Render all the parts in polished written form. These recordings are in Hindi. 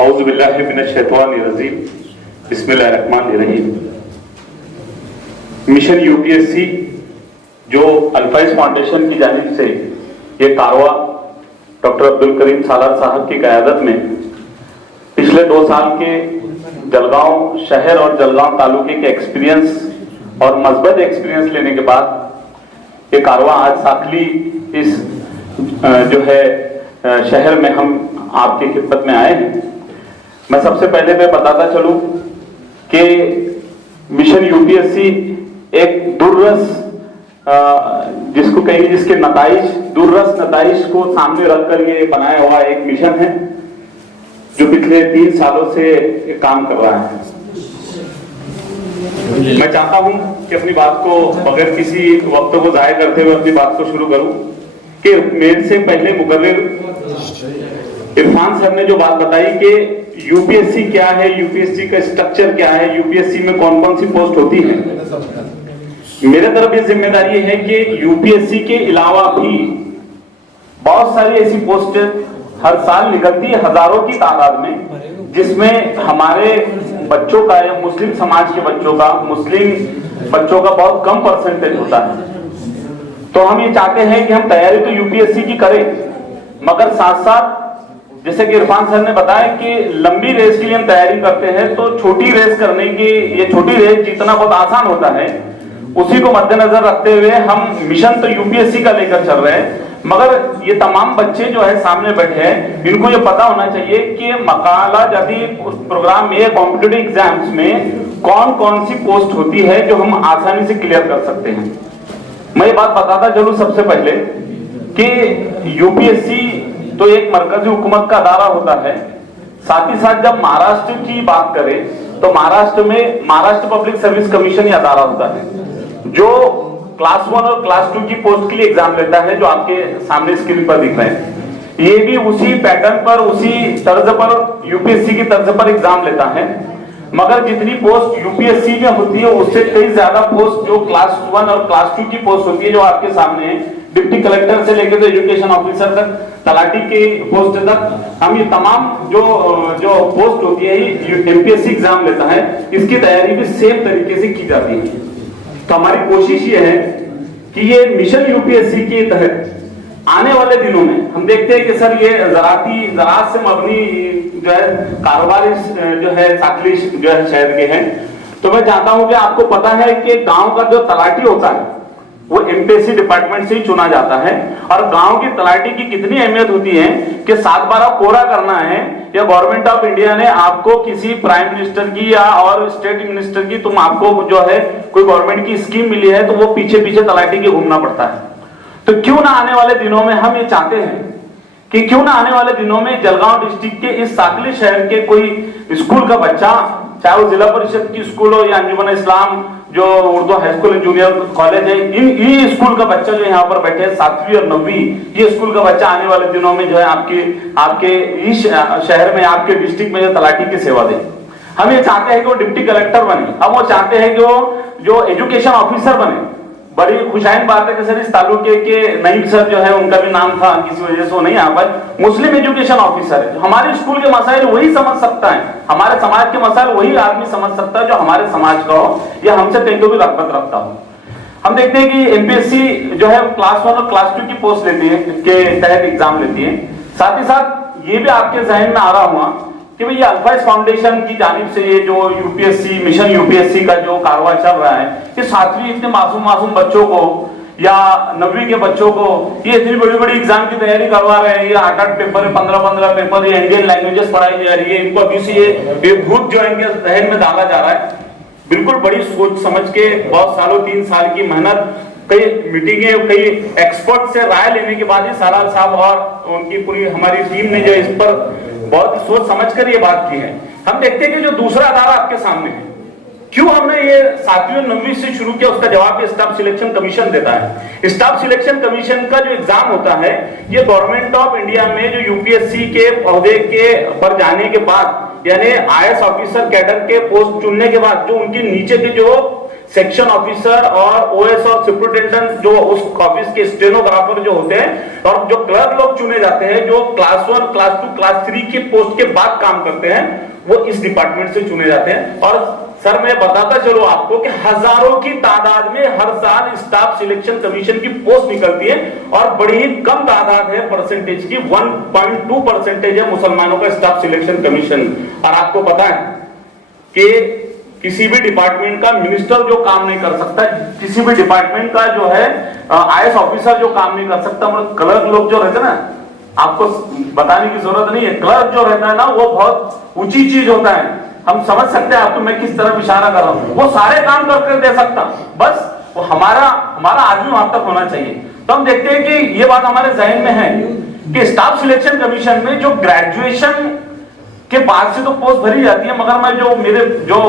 औज़ु बिल्लाहि मिनश शैतानिर रजीम, बिस्मिल्लाहिर्रहमानिर्रहीम। मिशन यूपीएससी जो अल्फाइज फाउंडेशन की जानिब से ये कारवा डॉक्टर अब्दुल करीम सालार साहब की क़यादत में पिछले 2 साल के जलगांव शहर और जलगांव तालुके के एक्सपीरियंस और मस्बत एक्सपीरियंस लेने के बाद ये कारवा आज साखली इस जो है शहर में हम आपकी खिदमत में आए हैं। मैं सबसे पहले मैं बताता चलूं कि मिशन यूपीएससी एक दुर्रस जिसको कहेंगे जिसके दुर्रस नताइज को सामने रखकर ये बनाया हुआ एक मिशन है जो पिछले 3 सालों से काम कर रहा है। मैं चाहता हूं कि अपनी बात को बगैर किसी वक्त को जाया करते हुए अपनी बात को शुरू करूं कि मेरे से पहले मुकर्रिर इरफान सर ने जो बात बताई कि यूपीएससी क्या है, यूपीएससी का स्ट्रक्चर क्या है, यूपीएससी में कौन कौन सी पोस्ट होती है। मेरे तरफ ये जिम्मेदारी है कि यूपीएससी के अलावा भी बहुत सारी ऐसी पोस्टें हर साल निकलती है हजारों की तादाद में, जिसमें हमारे बच्चों का या मुस्लिम समाज के मुस्लिम बच्चों का बहुत कम परसेंटेज होता है। तो हम ये चाहते हैं कि हम तैयारी तो यूपीएससी की करें, मगर साथ साथ जैसे कि इरफान सर ने बताया कि लंबी रेस के लिए हम तैयारी करते हैं, तो छोटी रेस करने की ये छोटी रेस जीतना बहुत आसान होता है, उसी को मद्देनजर रखते हुए हम मिशन तो यूपीएससी का लेकर चल रहे हैं। मगर ये तमाम बच्चे जो है सामने बैठे हैं, इनको ये पता होना चाहिए कि मकाला जाती प्रोग्राम में कॉम्पिटिटिव एग्जाम्स में कौन कौन सी पोस्ट होती है जो हम आसानी से क्लियर कर सकते हैं। मैं ये बात बताता चलूं सबसे पहले कि यूपीएससी तो एक मरकजी हुकूमत का अदारा होता है। साथ ही साथ जब महाराष्ट्र की बात करें तो महाराष्ट्र में महाराष्ट्र पब्लिक सर्विस कमीशन ही अदारा होता है जो क्लास 1 और क्लास 2 की पोस्ट के लिए एग्जाम लेता है, जो आपके सामने स्क्रीन पर दिख रहे हैं। ये भी उसी पैटर्न पर उसी तर्ज पर यूपीएससी की तर्ज पर एग्जाम लेता है, मगर जितनी पोस्ट यूपीएससी में होती है उससे कई ज्यादा पोस्ट जो क्लास 1 और क्लास 2 की पोस्ट होती है जो आपके सामने है। डिप्टी कलेक्टर से लेकर तो एजुकेशन ऑफिसर तक, तलाटी की पोस्ट तक, हम ये तमाम जो पोस्ट होती है एमपीएससी एग्जाम लेता है, इसकी तैयारी भी सेम तरीके से की जाती है। तो हमारी कोशिश ये है कि ये मिशन यूपीएससी के तहत आने वाले दिनों में हम देखते हैं कि सर ये ज़राअत से मबनी जो है कारोबार जो है साखली जो है शहर के हैं। तो मैं चाहता हूं कि आपको पता है कि गांव का जो तलाटी होता है वो एमपीएससी डिपार्टमेंट से ही चुना जाता है, और गांव की तलाटी की कितनी अहमियत होती है कि 7/12 कोरा करना है या गवर्नमेंट ऑफ इंडिया ने आपको किसी प्राइम मिनिस्टर की या और स्टेट मिनिस्टर की तुम आपको जो है कोई गवर्नमेंट की स्कीम मिली है तो वो पीछे पीछे तलाटी के घूमना पड़ता है। तो क्यों ना आने वाले दिनों में हम ये चाहते हैं कि क्यों ना आने वाले दिनों में जलगांव डिस्ट्रिक्ट के इस साखली शहर के कोई स्कूल का बच्चा, चाहे वो जिला परिषद की स्कूल हो या अंजुमन इस्लाम जो Urdu high school and junior college है, ये स्कूल का बच्चा जो यहाँ पर बैठे 7वीं और 9वीं, ये स्कूल का बच्चा आने वाले दिनों में जो है आपके इस शहर में आपके डिस्ट्रिक्ट में जो तलाटी की सेवा दे। हम ये चाहते हैं कि वो डिप्टी कलेक्टर बने, हम वो चाहते हैं कि वो जो एजुकेशन ऑफिसर बने। बड़ी खुशाइन बात है कि सर इस तालुके के नईम सर जो है उनका भी नाम था, किसी वजह से वो नहीं आ पाए। मुस्लिम एजुकेशन ऑफिसर है, हमारे स्कूल के मसाइल वही समझ सकता है, हमारे समाज के मसाइल वही आदमी समझ सकता है जो हमारे समाज का हो या हमसे कहीं को भी रगबत रखता हो। हम देखते हैं कि एमपीएससी जो है क्लास 1 और क्लास 2 की पोस्ट लेती है के तहत एग्जाम लेती है। साथ ही साथ ये भी आपके जहन में आ रहा हुआ कि भाई ये अल्फाइज फाउंडेशन की जानिब से ये जो यूपीएससी मिशन यूपीएससी का जो कारवा चल रहा है कि 7वीं इतने मासूम बच्चों को या 9वीं के बच्चों को ये इतनी बड़ी एग्जाम की तैयारी करवा रहे हैं। ये 8-8 पेपर है, 15-15 पेपर, ये इंडियन लैंग्वेजेस पढ़ाई जा रही है, इनको अभी से ये भूत जो है इनके जहन में डाला जा रहा है। बिल्कुल बड़ी सोच समझ के बहुत सालों 3 साल की मेहनत, कई मीटिंगें, कई एक्सपर्ट से राय लेने के बाद ही सालार साहब और उनकी पूरी हमारी टीम ने जो इस पर बहुत सोच समझकर ये बात की है। हम देखते हैं कि जो दूसरा अदारा आपके सामने है, क्यों हमने ये 7वीं और 9वीं से शुरू किया, उसका जवाब स्टाफ सिलेक्शन कमीशन देता है। स्टाफ सिलेक्शन कमीशन का जो एग्जाम होता है ये गवर्नमेंट ऑफ इंडिया में जो यूपीएससी के पौधे के पर जाने के बाद यानी आईएएस ऑफिसर कैडर के पोस्ट चुनने के बाद जो उनके नीचे के जो सेक्शन ऑफिसर और ओएस और सुपरिटेंडेंट जो उस ऑफिस के स्टेनोग्राफर जो होते हैं, और जो क्लर्क लोग चुने जाते हैं जो क्लास 1, क्लास 2, क्लास 3 की पोस्ट के बाद काम करते हैं, वो इस डिपार्टमेंट से चुने जाते हैं। और सर मैं बताता चलो आपको कि हजारों की तादाद में हर साल स्टाफ सिलेक्शन कमीशन की पोस्ट निकलती है, और बड़ी ही कम तादाद है परसेंटेज की, 1.2% है मुसलमानों का स्टाफ सिलेक्शन कमीशन। और आपको पता है कि किसी भी डिपार्टमेंट का मिनिस्टर जो काम नहीं कर सकता, किसी भी डिपार्टमेंट का जो है आईएएस ऑफिसर जो काम नहीं कर सकता, मतलब क्लर्क लोग जो रहते हैं ना, आपको बताने की जरूरत नहीं है, क्लर्क जो रहता है ना वो बहुत ऊंची चीज होता है। हम समझ सकते हैं आपको मैं किस तरफ इशारा कर रहा हूं। वो सारे काम करके दे सकता, बस वो हमारा आदमी वहां तक होना चाहिए। तो हम देखते हैं कि ये बात हमारे जहन में है कि स्टाफ सिलेक्शन कमीशन में जो ग्रेजुएशन के बाद से तो पोस्ट भरी जाती है, मगर मैं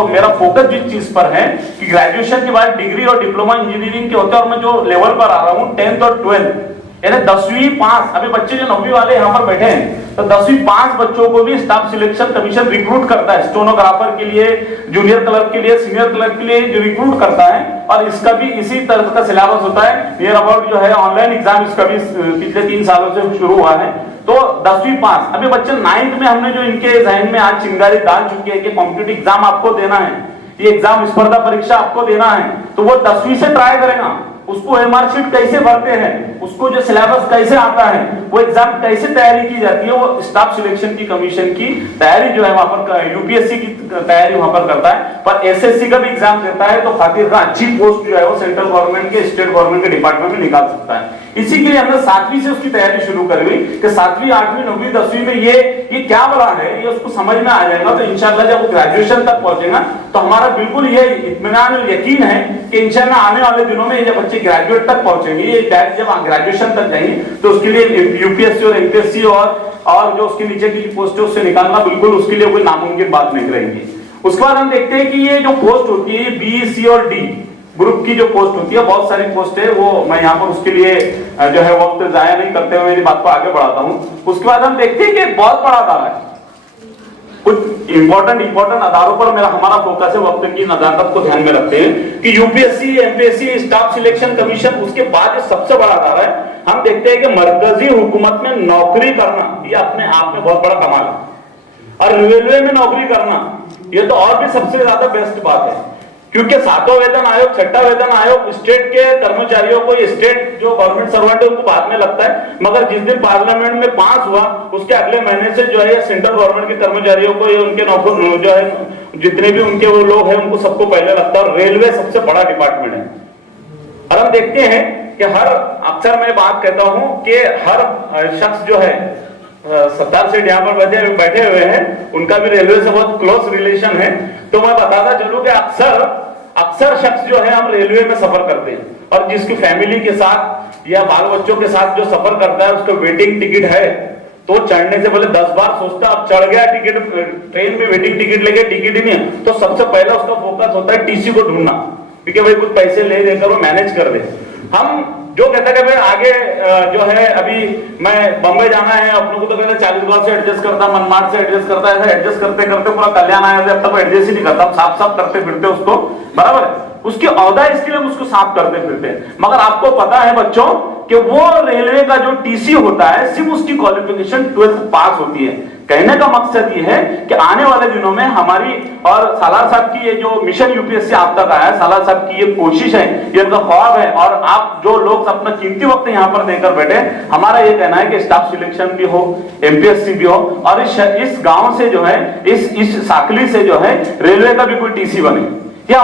मेरा फोकस जिस चीज पर है कि ग्रेजुएशन के बाद डिग्री और डिप्लोमा इंजीनियरिंग के होते हैं, और मैं जो लेवल पर आ रहा हूं 10th और 12th, यानी 10वीं पास, अभी बच्चे जो 9वीं वाले यहाँ पर बैठे हैं, तो 10वीं पास बच्चों को भी स्टाफ सिलेक्शन कमीशन रिक्रूट करता है, स्टेनोग्राफर के लिए, जूनियर क्लर्क के लिए, सीनियर क्लर्क के लिए जो रिक्रूट करता है। और इसका भी इसी तरह का सिलेबस होता है, नियर अबाउट जो है ऑनलाइन एग्जाम इसका भी पिछले 3 सालों से शुरू हुआ है। तो 10वीं पास, अभी बच्चे 9th में हमने जो इनके जहन में आज चिंगारी डाल चुकी है कि कॉम्पिटिटिव एग्जाम आपको देना है, ये एग्जाम स्पर्धा परीक्षा आपको देना है, तो वो 10वीं से ट्राई करेगा, उसको एमआर शीट कैसे भरते हैं, उसको जो सिलेबस कैसे आता है, वो एग्जाम कैसे तैयारी की जाती है, वो स्टाफ सिलेक्शन की कमीशन की तैयारी जो है वहां पर, यूपीएससी की तैयारी वहां पर करता है। पर एसएससी का भी एग्जाम देता है, तो खातिर का अच्छी पोस्ट जो है वो सेंट्रल गवर्नमेंट के, स्टेट गवर्नमेंट के डिपार्टमेंट में निकाल सकता है। इसी के लिए हमने 7वीं से उसकी तैयारी शुरू कर दी कि 7वीं, 8वीं, 9वीं, 10वीं में ये क्या बड़ा है, ये उसको समझ में आ जाएगा। तो इंशाल्लाह जब वो ग्रेजुएशन तक पहुंचेगा तो हमारा बिल्कुल ये इत्मीनान और यकीन है कि इंशाल्लाह आने वाले दिनों में जब बच्चे ग्रेजुएट तक पहुंचेंगे, ये जब ग्रेजुएशन तक जाएंगे, तो उसके लिए यूपीएससी और एमपीएससी और जो उसके नीचे की पोस्ट है उससे निकालना बिल्कुल उसके लिए कोई नामुमकिन बात नहीं रहेगी। उसके बाद हम देखते हैं कि ये जो पोस्ट होती है, ये बी, सी और डी ग्रुप की जो पोस्ट होती है, बहुत सारी पोस्ट है, वो मैं यहाँ पर उसके लिए जो है वक्त जाया नहीं करते हुए मेरी बात को आगे बढ़ाता हूँ। उसके बाद हम देखते हैं कि बहुत बड़ा दायरा है, कुछ इंपॉर्टेंट आधारों पर हमारा फोकस है, वक्त की नजाकत को ध्यान में रखते हैं कि UPSC, MPSC, staff selection commission, उसके बाद ये सबसे बड़ा दायरा है। हम देखते हैं कि मरकजी हुकूमत में नौकरी करना ये अपने आप में बहुत बड़ा कमाल है, और रेलवे में नौकरी करना ये तो और भी सबसे ज्यादा बेस्ट बात है, क्योंकि 7वां वेतन आयोग, 6वां वेतन आयोग स्टेट के कर्मचारियों को, स्टेट जो गवर्नमेंट सर्वेंट है उनको बाद में लगता है, मगर जिस दिन पार्लियामेंट में पास हुआ उसके अगले महीने से जो है सेंट्रल गवर्नमेंट के कर्मचारियों को, उनके नौकर जो है जितने भी उनके वो लोग हैं उनको सबको पहले लगता है। और रेलवे सबसे बड़ा डिपार्टमेंट है। और हम देखते हैं कि अक्सर मैं बात कहता हूं कि हर शख्स जो है सत्तार सीट यहाँ पर बैठे हुए हैं, उनका भी रेलवे से बहुत क्लोज रिलेशन है। तो मैं बताता चलूं कि अक्सर शख्स जो है हम रेलवे में सफर करते हैं, और जिसकी फैमिली के साथ या बाल बच्चों के साथ जो सफर करता है उसको वेटिंग टिकट है, तो चढ़ने से पहले 10 बार सोचता, अब चढ़ गया टिकट, ट्रेन में वेटिंग टिकट लेके टिकट ही नहीं है, तो सबसे पहले उसका फोकस होता है टीसी को ढूंढना, क्योंकि भाई कुछ पैसे ले देकर वो मैनेज कर दे। हम जो कहता है कि भाई आगे जो है अभी मैं बंबई जाना है, अपनों को तो कहते 40 गांव से एडजस्ट करता, मनमाड़ से एडजस्ट करता, ऐसा एडजस्ट करते करते पूरा कल्याण आया, अब तक एडजस्ट ही नहीं करता, साफ करते फिरते उसको, बराबर है, उसकी औदा इसके लिए हम उसको साफ करते फिरते हैं। मगर आपको पता है बच्चों कि वो रेलवे का जो टीसी होता है सिर्फ उसकी क्वालिफिकेशन 12th पास होती है। कहने का मकसद ये है कि आने वाले दिनों में हमारी, और सालार साहब की ये जो मिशन यूपीएससी आप तक आया है, सालार साहब की ये कोशिश है, ये उनका ख्वाब है, और आप जो लोग अपना कीमती वक्त यहाँ पर देकर बैठे, हमारा ये कहना है कि स्टाफ सिलेक्शन भी हो, एमपीएससी भी हो, और इस गांव से जो है, इस साकली से जो है रेलवे का भी कोई टीसी बने। ये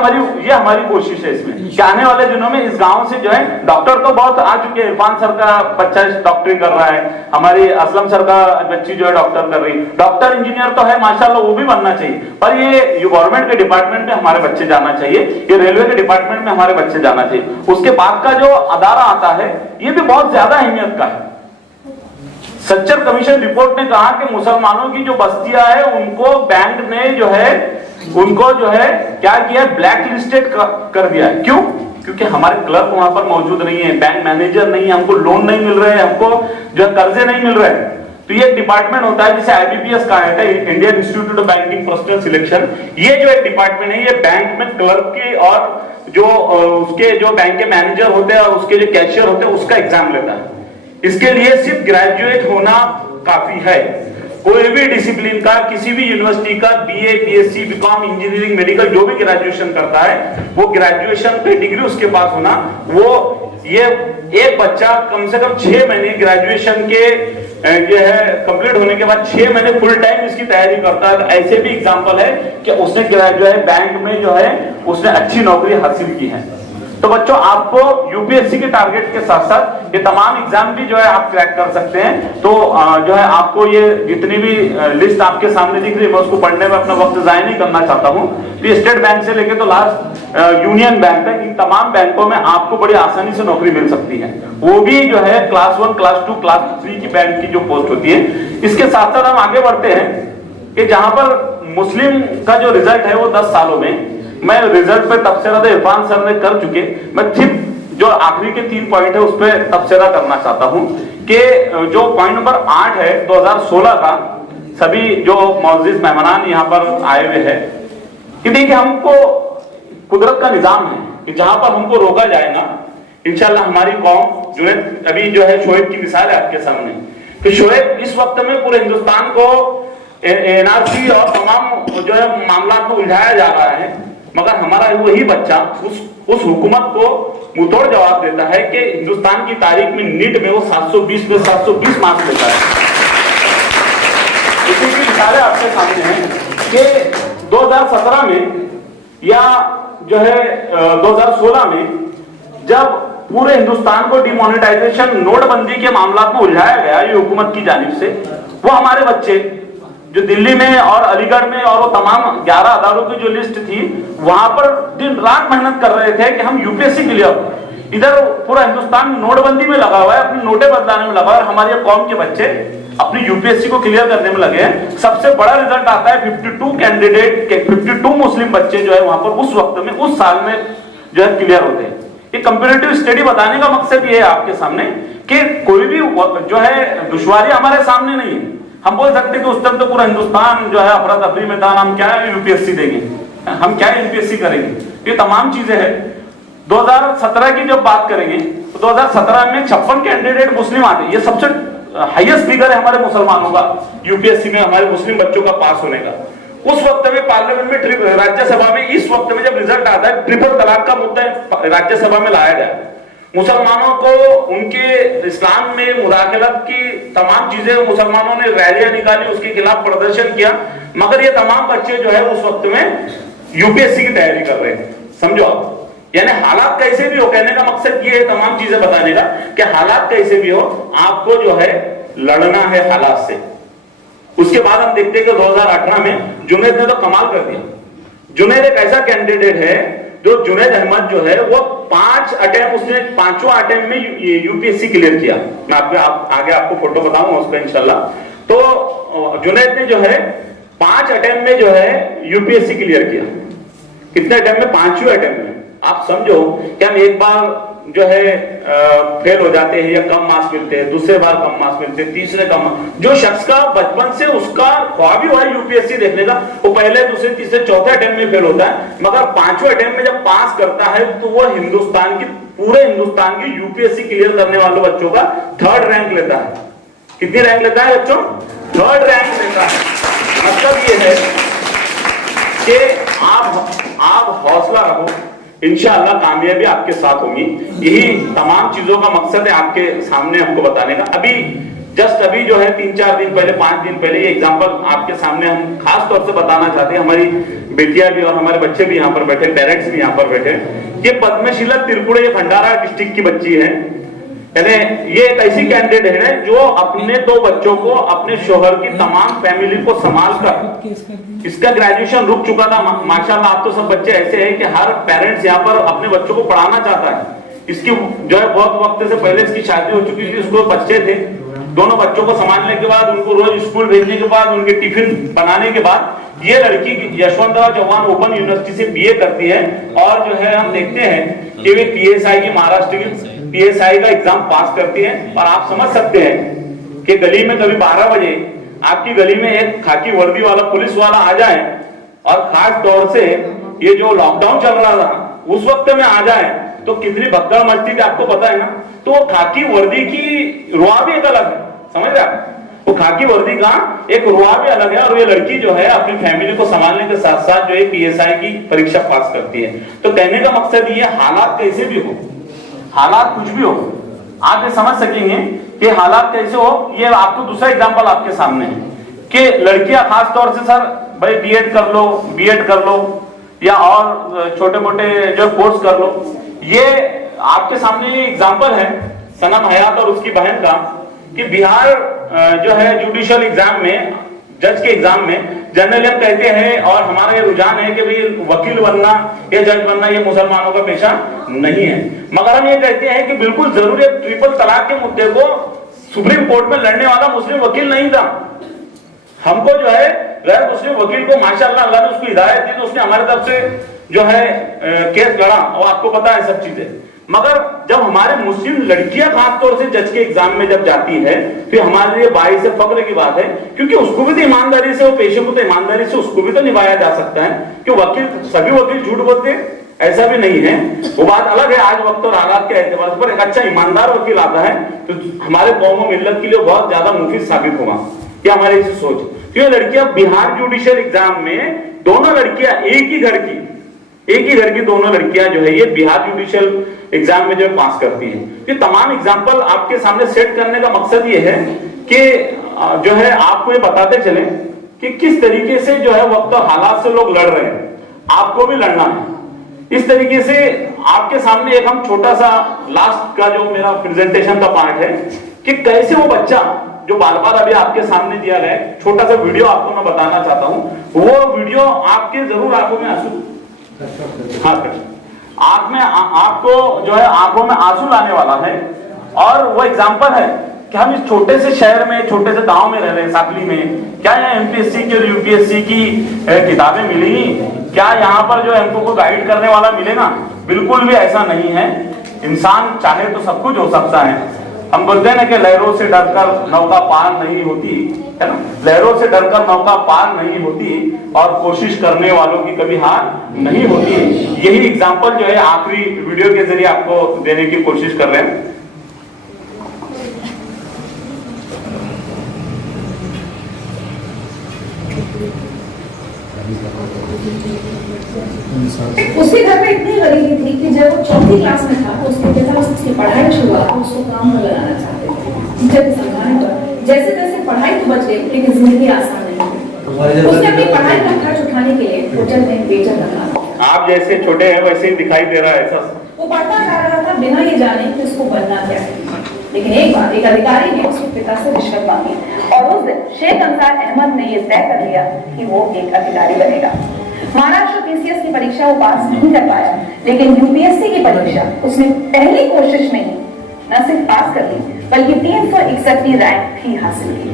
हमारी कोशिश है इसमें कि आने वाले दिनों में इस गांव से जो है, डॉक्टर तो बहुत आ चुके हैं, इरफान सर का बच्चा डॉक्टरी कर रहा है, हमारी असलम सर का बच्ची जो है डॉक्टर कर रही, डॉक्टर इंजीनियर तो है माशाल्लाह, वो भी बनना चाहिए, पर ये गवर्नमेंट के डिपार्टमेंट में हमारे बच्चे जाना चाहिए, ये रेलवे के डिपार्टमेंट में हमारे बच्चे जाना चाहिए। उसके बाद का जो अदारा आता है ये भी बहुत ज्यादा अहमियत का है। सच्चर कमीशन रिपोर्ट ने कहा कि मुसलमानों की जो बस्तियां है उनको बैंक ने जो है, उनको जो है क्या किया, ब्लैक लिस्टेड कर दिया है। क्यों? क्योंकि हमारे क्लर्क वहां पर मौजूद नहीं है, बैंक मैनेजर नहीं है, हमको लोन नहीं मिल रहे हैं, हमको जो कर्जे नहीं मिल रहे हैं। तो ये डिपार्टमेंट होता है जिसे आईबीपीएस कहा जाता है, Indian institute of banking personal selection. ये जो एक डिपार्टमेंट है, ये बैंक में क्लर्क की और जो उसके जो बैंक के मैनेजर होते हैं और उसके जो कैशियर होते हैं उसका एग्जाम लेता है। इसके लिए सिर्फ ग्रेजुएट होना काफी है। कोई भी डिसिप्लिन का, किसी भी यूनिवर्सिटी का BA, BSc, BCom, engineering, medical जो भी ग्रेजुएशन करता है, वो ग्रेजुएशन पे डिग्री उसके पास होना, वो ये एक बच्चा कम से कम 6 महीने ग्रेजुएशन के ये है कंप्लीट होने के बाद 6 महीने फुल टाइम इसकी तैयारी करता है। तो ऐसे भी एग्जांपल है कि उसने जो है बैंक में जो है उसने अच्छी नौकरी हासिल की है। तो बच्चों, आपको यूपीएससी के टारगेट के साथ साथ ये तमाम एग्जाम भी जो है आप क्रैक कर सकते हैं। तो जो है आपको ये जितनी भी लिस्ट आपके सामने दिख रही है, मैं उसको पढ़ने में अपना वक्त जाया नहीं करना चाहता हूँ। तो स्टेट बैंक से लेके तो लास्ट यूनियन बैंक तक इन तमाम बैंकों में आपको बड़ी आसानी से नौकरी मिल सकती है, वो भी जो है क्लास 1, क्लास 2, क्लास 3 की बैंक की जो पोस्ट होती है। इसके साथ साथ हम आगे बढ़ते हैं कि जहां पर मुस्लिम का जो रिजल्ट है वो 10 सालों में, मैं रिजल्ट पे तबसरा इरफान सर ने कर चुके, मैं सिर्फ जो आखिरी के 3 पॉइंट है उस पर तबसरा करना चाहता हूं कि जो पॉइंट नंबर 8 है 2016 का, सभी जो मौजूद मेहमान यहाँ पर आए हुए हैं कि देखिए, हमको कुदरत का निजाम है कि जहां पर हमको रोका जाएगा इंशाल्लाह हमारी कौम जुनैद, अभी जो है शोएब की मिसाल है आपके सामने कि शोएब इस वक्त में पूरे हिंदुस्तान को एनआरसी और तमाम जो है मामला को उलझाया जा रहा है, मगर हमारा वही बच्चा उस हुकूमत को मुंहतोड़ जवाब देता है कि हिंदुस्तान की तारीख में नीट में वो 720 में 720 मार्क्स लेता है। इसी की मिसालें आपके सामने हैं कि 2017 में या जो है 2016 में जब पूरे हिंदुस्तान को डिमोनेटाइजेशन, नोटबंदी के मामला में उलझाया गया ये हुकूमत की जानिब से, वो हमारे बच्चे जो दिल्ली में और अलीगढ़ में और वो तमाम 11 अदारों की जो लिस्ट थी वहां पर दिन रात मेहनत कर रहे थे कि हम यूपीएससी क्लियर। इधर पूरा हिंदुस्तान नोटबंदी में लगा हुआ है, अपनी नोटें बदलाने में लगा हुआ है, हमारे कौम के बच्चे अपनी यूपीएससी को क्लियर करने में लगे हैं। सबसे बड़ा रिजल्ट आता है 52 कैंडिडेट के, 52 मुस्लिम बच्चे जो है वहां पर उस वक्त में, उस साल में जो है क्लियर होते हैं। ये कंपैरेटिव स्टडी बताने का मकसद ये है आपके सामने कि कोई भी जो है दुश्वारी हमारे सामने नहीं है। हम बोल सकते कि उस टाइम तो पूरा हिंदुस्तान जो है अफरा तफरी में था, हम क्या यूपीएससी देंगे, हम क्या यूपीएससी करेंगे, ये तमाम चीजें हैं। 2017 की जब बात करेंगे तो 2017 में 56 कैंडिडेट मुस्लिम आते, ये सबसे हाईएस्ट फिगर है हमारे मुसलमानों का यूपीएससी में, हमारे मुस्लिम बच्चों का पास होने का। उस वक्त में पार्लियामेंट में, राज्यसभा में, इस वक्त में जब रिजल्ट आता है, ट्रिपल तलाक का मुद्दा राज्यसभा में लाया गया। मुसलमानों को उनके इस्लाम में मुदाखलत की तमाम चीजें, मुसलमानों ने रैलियां निकाली, उसके खिलाफ प्रदर्शन किया, मगर ये तमाम बच्चे जो है उस वक्त में यूपीएससी की तैयारी कर रहे हैं। समझो आप, यानी हालात कैसे भी हो, कहने का मकसद ये है तमाम चीजें बताने का कि हालात कैसे भी हो आपको जो है लड़ना है हालात से। उसके बाद हम देखते हैं कि 2018 में जुनैद ने तो कमाल कर दिया। जुनैद एक ऐसा कैंडिडेट है जो जुनैद अहमद जो है वो 5 अटेम्प्ट, उसने 5वां अटेम्प्ट में यूपीएससी क्लियर किया। मैं आगे आपको फोटो बताऊंगा उसका इंशाल्लाह। तो जुनैद ने जो है 5 अटेम्प्ट में जो है यूपीएससी क्लियर किया। कितने अटेम्प्ट में? 5वें अटेम्प्ट में। आप समझो कि हम एक बार जो है फेल हो जाते हैं या कम मार्क्स मिलते हैं, दूसरे बार कम मार्क्स मिलते हैं, तीसरे कम। जो शख्स का बचपन से उसका ख्वाब ही हुआ है यूपीएससी देखने का, वो पहले, दूसरे, तीसरे, चौथे अटेम्प्ट में फेल होता है, मगर 5वें अटेम्प्ट में जब पास करता है तो वो हिंदुस्तान की, पूरे हिंदुस्तान की यूपीएससी क्लियर करने वाले बच्चों का 3rd रैंक लेता है। कितनी रैंक लेता है बच्चों? 3rd रैंक लेता है। मतलब ये है कि आप हौसला रखो, इंशाअल्लाह कामयाबी आपके साथ होगी। यही तमाम चीजों का मकसद है आपके सामने हमको बताने का। अभी जो है 3-4 दिन पहले, 5 दिन पहले ये एग्जांपल आपके सामने हम खास तौर से बताना चाहते हैं। हमारी बेटियां भी और हमारे बच्चे भी यहाँ पर बैठे, पेरेंट्स भी यहाँ पर बैठे। ये पद्मशीला तिरपुड़े, ये भंडारा डिस्ट्रिक्ट की बच्ची है। यानी ये एक ऐसी कैंडिडेट है जो अपने 2 बच्चों को, अपने शोहर की तमाम फैमिली को संभाल कर, इसका ग्रेजुएशन रुक चुका था। माशाल्लाह आप तो सब बच्चे ऐसे हैं कि हर पेरेंट्स यहाँ पर अपने बच्चों को पढ़ाना चाहता है। इसकी जो है बहुत वक्त से पहले इसकी शादी हो चुकी थी, उसको बच्चे थे। दोनों बच्चों को संभालने के बाद, उनको रोज स्कूल भेजने के बाद, उनके टिफिन बनाने के बाद ये लड़की यशवंतराव चौहान ओपन यूनिवर्सिटी से बीए करती है। और जो है हम देखते हैं कि वे पीएसआई की, महाराष्ट्र की पीएसआई का एग्जाम पास करती है। और आप समझ सकते हैं कि गली में कभी 12 बजे आपकी गली में एक खाकी वर्दी वाला पुलिस वाला आ जाए, और खास तौर से ये जो लॉकडाउन चल रहा था उस वक्त में आ जाए तो कितनी भगदड़ मचती थी आपको पता है ना। तो वो खाकी वर्दी की रुआ भी एक अलग है, समझ रहे हैं? वो खाकी वर्दी का एक रुआ भी अलग है। और ये लड़की जो है अपनी फैमिली को संभालने के साथ साथ जो है पीएसआई की परीक्षा पास करती है। तो कहने का मकसद ये, हालात कैसे भी हो, हालात कुछ भी हो, आप ये समझ सकेंगे कि हालात कैसे हो। ये आपको दूसरा एग्जांपल आपके सामने है कि लड़कियां खास तौर से सर भाई बीएड कर लो, बीएड कर लो या और छोटे मोटे जो कोर्स कर लो। ये आपके सामने एग्जांपल है सनम हयात और उसकी बहन का कि बिहार जो है जुडिशियल एग्जाम में, जज के एग्जाम में जनरली हम कहते हैं और हमारा ये रुझान है कि भाई वकील बनना या जज बनना ये मुसलमानों का पेशा नहीं है, मगर हम ये कहते हैं कि बिल्कुल जरूर है। ट्रिपल तलाक के मुद्दे को सुप्रीम कोर्ट में लड़ने वाला मुस्लिम वकील नहीं था। हमको जो है गैर मुस्लिम वकील को माशाअल्लाह अल्लाह ने उसको हिदायत दी, तो उसने हमारे तरफ से जो है केस लड़ा और आपको पता है सब चीजें। मगर जब हमारे मुस्लिम लड़कियां खासतौर से जज के एग्जाम में जब जाती है, फिर हमारे लिए बाई से फख्र की बात है, क्योंकि उसको भी तो ईमानदारी से, वो पेशे को तो ईमानदारी से उसको भी तो निभाया जा सकता है। कि वकील, सभी वकील झूठ बोलते ऐसा भी नहीं है, वो बात अलग है। आज वक्त और हालात के एतबार पर एक अच्छा ईमानदार वकील आता है तो हमारे कौम मिल्लत के लिए बहुत ज्यादा मुफीद साबित होगा। ये हमारी सोच। क्यों लड़कियां बिहार जुडिशियल एग्जाम में, दोनों लड़कियां एक ही घर की दोनों लड़कियां जो है ये बिहार जुडिशियल एग्जाम में जो पास करती हैं। ये तमाम एग्जाम्पल आपके सामने सेट करने का मकसद ये है कि जो है आपको ये बताते चले कि किस तरीके से जो है वक्त और हालात से लोग लड़ रहे हैं, आपको भी लड़ना है। इस तरीके से आपके सामने एक हम छोटा सा लास्ट का जो मेरा प्रेजेंटेशन का पार्ट है कि कैसे वो बच्चा जो बार बार अभी आपके सामने दिया गया, छोटा सा वीडियो आपको मैं बताना चाहता हूं। वो वीडियो आपके जरूर आंखों में आंसू, हाँ आंख में आपको जो है आंखों में आंसू लाने वाला है। और वो एग्जांपल है कि हम इस छोटे से शहर में, छोटे से गांव में रह रहे हैं, साकली में। क्या यहाँ एमपीएससी की और यूपीएससी की किताबें मिली? क्या यहाँ पर जो हमको को गाइड करने वाला मिलेगा? बिल्कुल भी ऐसा नहीं है। इंसान चाहे तो सब कुछ हो सकता है। हम बोलते हैं ना कि लहरों से डरकर नौका पार नहीं होती, है ना? लहरों से डरकर नौका पार नहीं होती और कोशिश करने वालों की कभी हार नहीं होती। यही एग्जांपल जो है आखिरी वीडियो के जरिए आपको देने की कोशिश कर रहे हैं। उसके घर में इतनी गरीबी थी कि जब वो चौथी क्लास में था तो उसके पिता उसकी पढ़ाई शुरू हुआ तो उसको काम पर लगाना चाहते थे। टीचर के समझाने पर जैसे तैसे पढ़ाई तो बच गई, लेकिन जिंदगी आसान नहीं हुई। उसने अपनी पढ़ाई का खर्च उठाने के लिए होटल में वेटर रखा। आप जैसे छोटे हैं वैसे ही दिखाई दे रहा है ऐसा। वो पढ़ता जा रहा था बिना ये जाने कि उसको बनना क्या है। लेकिन एक बार एक अधिकारी ने उसके पिता से रिश्वत मांगी और उस दिन शेख अंसार अहमद ने ये तय कर लिया कि वो एक अधिकारी बनेगा। महाराष्ट्र पीसीएस की परीक्षा वो पास नहीं कर पाया, लेकिन यूपीएससी की परीक्षा उसने पहली कोशिश में ही न सिर्फ पास कर ली बल्कि 361वीं रैंक भी हासिल की।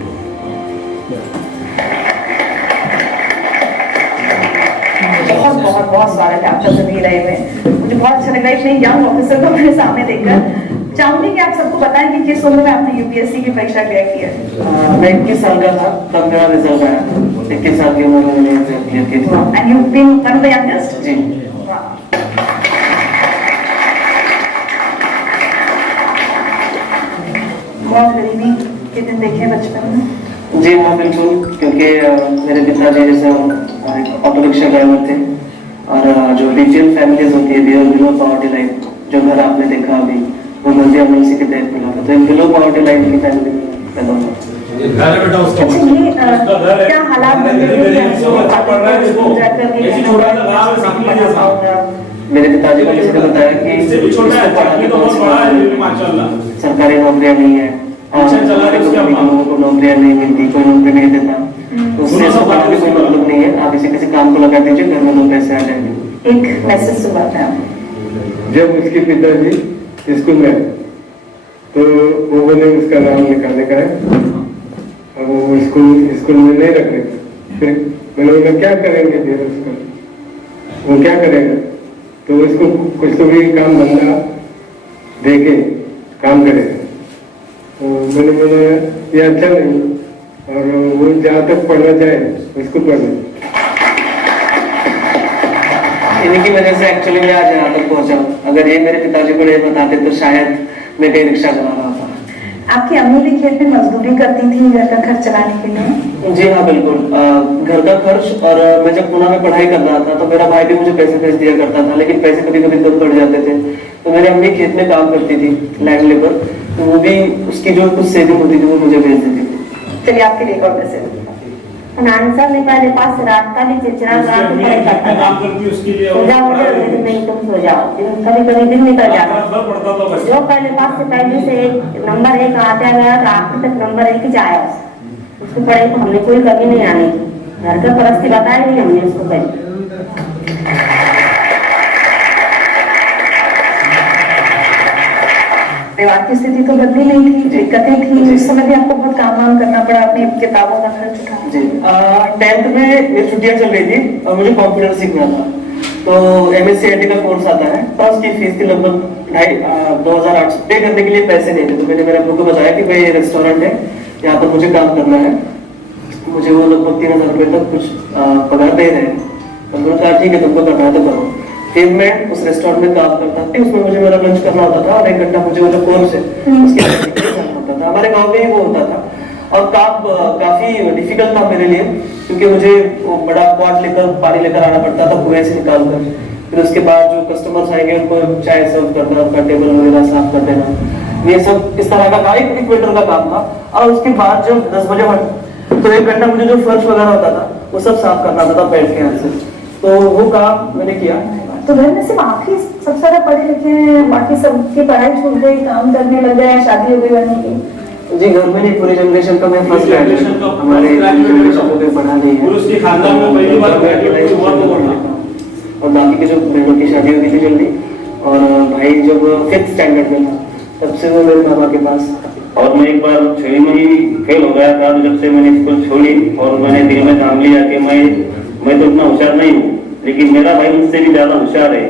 बहुत बहुत बहुत स्वागत है आपका सभी रहे हुए। मुझे बहुत अच्छा लग रहा है इतने यंग ऑफिसर को अपने सामने देखकर। चाहूंगी कि आप सबको बताएं कि किस उम्र में आपने यूपीएससी की परीक्षा क्लियर की है। मैं 21 साल का था तब मेरा रिजल्ट आया। 21 साल की उम्र में मैंने क्लियर किया था। And you been one of the youngest? जी। बहुत गरीबी के दिन देखे बचपन में? जी हाँ बिल्कुल, क्योंकि मेरे पिताजी जैसे ऑटो रिक्शा ड्राइवर थे और जो बीपीएल फैमिलीज होती है बिलो पॉवर्टी लाइन, जो घर आपने देखा अभी वो नदिया में उसी के तहत मिला था। तो एक बिलो पॉवर्टी लाइन की फैमिली में पैदा हुआ। क्या हालात मेरे पिताजी को किसी ने बताया कि सरकारी नौकरियां नहीं है और लोगों को नौकरियां नहीं मिलती, कोई नौकरी नहीं देता, तो उससे कोई मतलब नहीं है, आप इसे किसी काम को लगा दीजिए, घर में 2 पैसे आ जाएंगे। एक मैसेज सुनाते हैं। जब उसके पिताजी स्कूल में तो वो बोले उसका नाम निकालने का है, अब वो स्कूल में नहीं रख रहे। फिर मैंने बोला क्या करेंगे फिर उसका, वो क्या करेगा? तो उसको कुछ तो भी काम धंधा दे के काम करेगा। तो मैंने बोला ये अच्छा नहीं, और वो जहाँ तक पढ़ना चाहे उसको पढ़े। इन्हीं की वजह से एक्चुअली मैं आज यहाँ तक पहुंचा हूँ। अगर ये मेरे पिताजी को नहीं बताते तो शायद मैं कहीं रिक्शा चला रहा होता। आपकी अम्मी भी खेत में मजदूरी करती थी घर का खर्च चलाने के लिए? जी हाँ बिल्कुल, घर का खर्च। और मैं जब पुणे में पढ़ाई कर रहा था तो मेरा भाई भी मुझे पैसे भेज दिया करता था, लेकिन पैसे कभी कभी कम पड़ जाते थे। तो मेरी अम्मी खेत में काम करती थी, लैंड लेबर, तो वो भी उसकी जो कुछ सेविंग होती थी वो मुझे भेज देती थी। चलिए आपके लिए एक और मैसेज। आंसर निकाले पास रात का भी चिचरा रात को पड़े करता था। सो जाओ नहीं तुम सो जाओ, कभी कभी दिन निकल जाता। जो पहले पास से पहले से एक नंबर एक आता गया तो आखिर तक नंबर एक ही जाया उसको पढ़ाई को हमने कोई कभी नहीं आनी। घर का परिस्थिति बताया नहीं हमने उसको पहले। परिवार की स्थिति तो बदली नहीं थी, दिक्कतें थी, उस समय भी आपको बहुत काम करना पड़ा, अपनी किताबों का खर्च उठाना। जी 10th में मेरी छुट्टियां चल रही थी और मुझे कंप्यूटर सीखना था। तो MSc का कोर्स आता है और उसकी फीस थी लगभग 2,800। पे करने के लिए पैसे नहीं थे, तो मैंने मेरे अब्बू को बताया कि भाई ये रेस्टोरेंट है, यहाँ पर मुझे काम करना है। मुझे वो लगभग 3,000 रुपये तक कुछ पगार दे रहे हैं। तो मैंने कहा ठीक है तुमको करना है तो करो। फिर मैं उस रेस्टोरेंट में काम करता था, उसमें मुझे मेरा लंच करना होता था और 1 घंटा मुझे वो जो कोर्स है उसके होता था। हमारे गाँव में ही वो होता था और काम काफी डिफिकल्ट था मेरे लिए, क्योंकि मुझे वो बड़ा क्वाट लेकर पानी लेकर आना पड़ता था कुएं से निकाल कर। फिर उसके बाद जो कस्टमर्स आएंगे उनको चाय सर्व करना, उनका टेबल वगैरह साफ कर देना, ये सब इस तरह का एक वेटर का काम था। और उसके बाद जब 10 बजे तो 1 घंटा मुझे जो फर्श वगैरह होता था वो सब साफ करना होता था बैठ के यहाँ से। तो वो काम मैंने किया। तो घर में सिर्फ आप ही सबसे ज्यादा पढ़े लिखे हैं, बाकी सबकी पढ़ाई छूट गई, काम करने लग गए, शादी हो गई बनी की? जी घर में नहीं, पूरी जनरेशन का मैं फर्स्ट ग्रेजुएशन हमारे जनरेशन को कोई पढ़ा नहीं है। उसके खानदान में पहली बार और बाकी के जो बहनों की शादी हुई थी जल्दी, और भाई जब 5th स्टैंडर्ड में था तब से वो मेरे मामा के पास। और मैं एक बार 6वीं में ही फेल हो गया था। तो जब से मैंने स्कूल छोड़ी और मैंने दिल में ठान लिया कि मैं तो इतना होशियार नहीं हूँ, लेकिन मेरा भाई मुझसे भी ज्यादा होशियार है,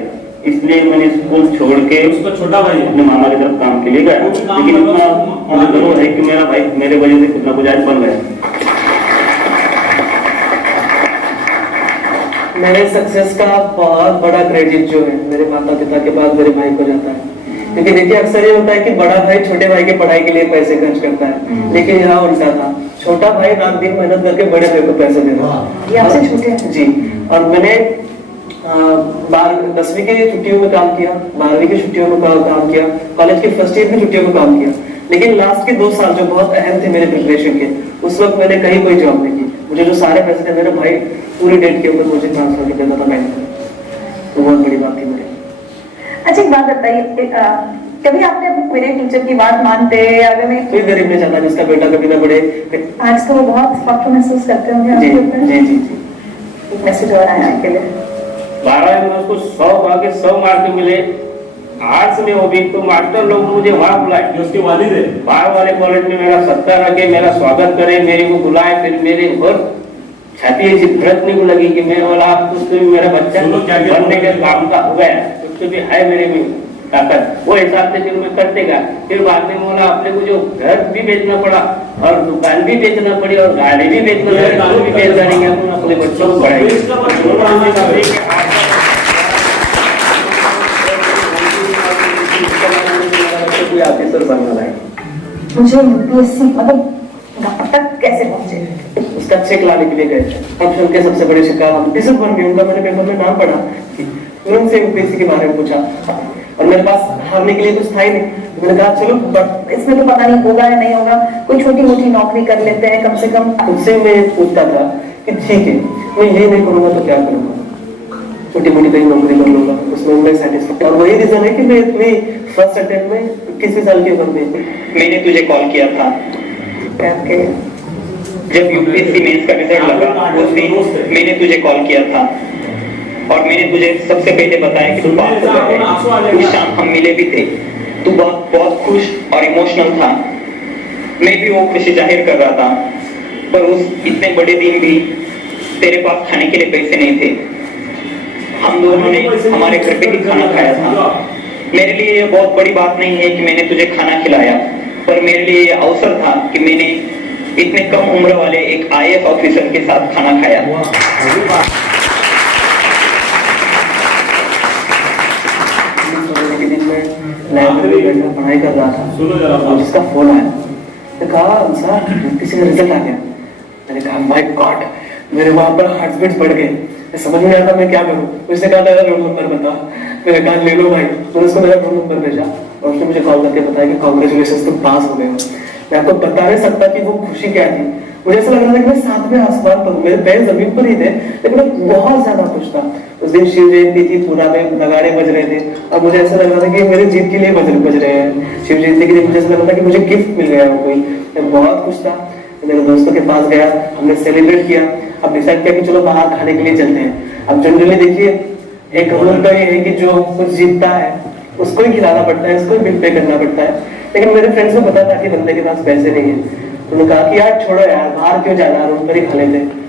इसलिए मैंने स्कूल छोड़ के उसका छोटा भाई अपने मामा की तरफ काम के लिए गया। लेकिन इतना मुझे जरूर है कि मेरा भाई मेरे वजह से कुछ ना कुछ आज बन गया। मेरे सक्सेस का बहुत बड़ा क्रेडिट जो है मेरे माता पिता के बाद मेरे भाई को जाता है। क्योंकि देखिए अक्सर ये होता है कि बड़ा भाई छोटे भाई की पढ़ाई के लिए पैसे खर्च करता है, लेकिन यहाँ उल्टा था, छोटा भाई रात दिन मेहनत करके बड़े भाई को पैसे दे रहा है। ये आपसे छोटे हैं? जी। और मैंने 10वीं की छुट्टियों में काम किया, 12वीं की छुट्टियों में काम किया, कॉलेज के फर्स्ट ईयर की छुट्टियों में काम किया। लेकिन लास्ट के 2 साल जो बहुत अहम थे मेरे प्रिपरेशन के, उस वक्त मैंने कहीं कोई जॉब नहीं की। मुझे जो सारे पैसे थे मेरे भाई पूरी डेट के ऊपर मुझे ट्रांसफर कर देता था बैंक में, तो बहुत बड़ी बात थी मेरे। अच्छा एक बात बताइए, कभी आपने अपने मेरे टीचर की बात मानते हैं? अगर मैं कोई गरीब नहीं चाहता जिसका बेटा कभी ना बढ़े। आज तो वो बहुत फख्र महसूस करते होंगे आपके ऊपर। जी जी जी। एक मैसेज और आया आपके लिए। 12 में उसको 100 भागे 100 मार्क मिले। आर्ट्स में वो भी तो मास्टर लोग मुझे वहाँ बुलाए, उसके वालिद है बाहर वाले कॉलेज में मेरा सत्कार रखे, मेरा स्वागत करे, मेरे को बुलाए। फिर मेरे और छाती ऐसी धड़कने को लगी कि मैं बोला उसको भी मेरा बच्चा बनने के काम का हो गया, उसको भी है मेरे में ताकत, वो हिसाब से फिर मैं करते गया। फिर बाद में बोला अपने को जो घर भी बेचना पड़ा और दुकान भी बेचना पड़ी और गाड़ी भी बेचना पड़ी, वो भी बेच डालेंगे अपने बच्चों को पढ़ाएंगे। ऑफिसर बनना है मुझे UPSC मतलब तक कैसे पहुंचे? उसका चेक लाने के लिए गए थे, तब सुन के सबसे बड़ी शिकायत डिसअप बन गई उनका। मैंने पेपर में नाम पढ़ा, तुरंत से UPSC के बारे में पूछा और मेरे पास हारने के लिए कुछ था ही नहीं। तो मैंने कहा चलो बट इसमें तो पता नहीं होगा या नहीं होगा, कोई छोटी मोटी नौकरी कर लेते हैं कम से कम। खुद से मैं पूछता था कि ठीक है मैं ये नहीं करूंगा तो क्या करूंगा, छोटी मोटी कहीं नौकरी कर लूंगा, उसमें मैं सेटिस्फाइड। और वही रीजन है कि मैं इतनी फर्स्ट अटेम्प्ट में 21 साल की उम्र में मैंने तुझे कॉल किया था जब UPSC मेंस का रिजल्ट लगा। उस दिन मैंने तुझे कॉल किया था और मैंने तुझे सबसे पहले बताया कि तू पास हो गया। उस शाम हम मिले भी थे, तू बहुत खुश और इमोशनल था। मैं भी वो खुशी जाहिर कर रहा था, पर उस इतने बड़े दिन भी तेरे पास खाने के लिए पैसे नहीं थे। हम दोनों ने हमारे घर पे ही खाना खाया था। मेरे लिए ये बहुत बड़ी बात नहीं है कि मैंने तुझे खाना खिलाया, पर मेरे लिए ये अवसर था कि मैंने इतने कम उम्र वाले एक IAS ऑफिसर के साथ खाना खाया। लाइब्रेरी में बैठा पढ़ाई कर रहा था और जिसका फोन आया, तो कहा सर किसी का रिजल्ट आ गया। मैंने कहा माय गॉड, मेरे वहां पर हार्ट बीट्स बढ़ गए, समझ में आता मैं क्या करूं। उसने कहा मेरा रोल नंबर बता। मैंने कहा ले लो भाई। मैंने उसको मेरा रोल नंबर भेजा और उसने मुझे कॉल करके बताया कि कांग्रेचुलेशन तुम पास हो गए हो। मैं आपको बता नहीं सकता कि वो खुशी क्या थी। मुझे ऐसा लग रहा था कि मैं सातवें आसमान पर हूं, मेरे पैर जमीन पर ही थे, लेकिन मैं बहुत ज्यादा खुश था। उस दिन शिव जयंती थी, पूरा में नगाड़े बज रहे थे और मुझे ऐसा लग रहा था कि मेरे जीत के लिए बज रहे हैं। शिव जयंती के लिए मुझे ऐसा लग रहा था कि मुझे गिफ्ट मिल गया कोई। मैं बहुत खुश था। मेरे दोस्तों के पास गया, हमने सेलिब्रेट किया। अब डिसाइड किया कि चलो बाहर खाने के लिए चलते हैं। अब जनरली देखिए एक रूल तो ये है कि जो कुछ जीतता है उसको ही खिलाना पड़ता है, उसको ही बिल पे करना पड़ता है। लेकिन मेरे फ्रेंड्स को पता था कि बंदे के पास पैसे नहीं है। उन्होंने कहा कि यार छोड़ो यार, बाहर क्यों जाना, रूम पर ही खा लेते।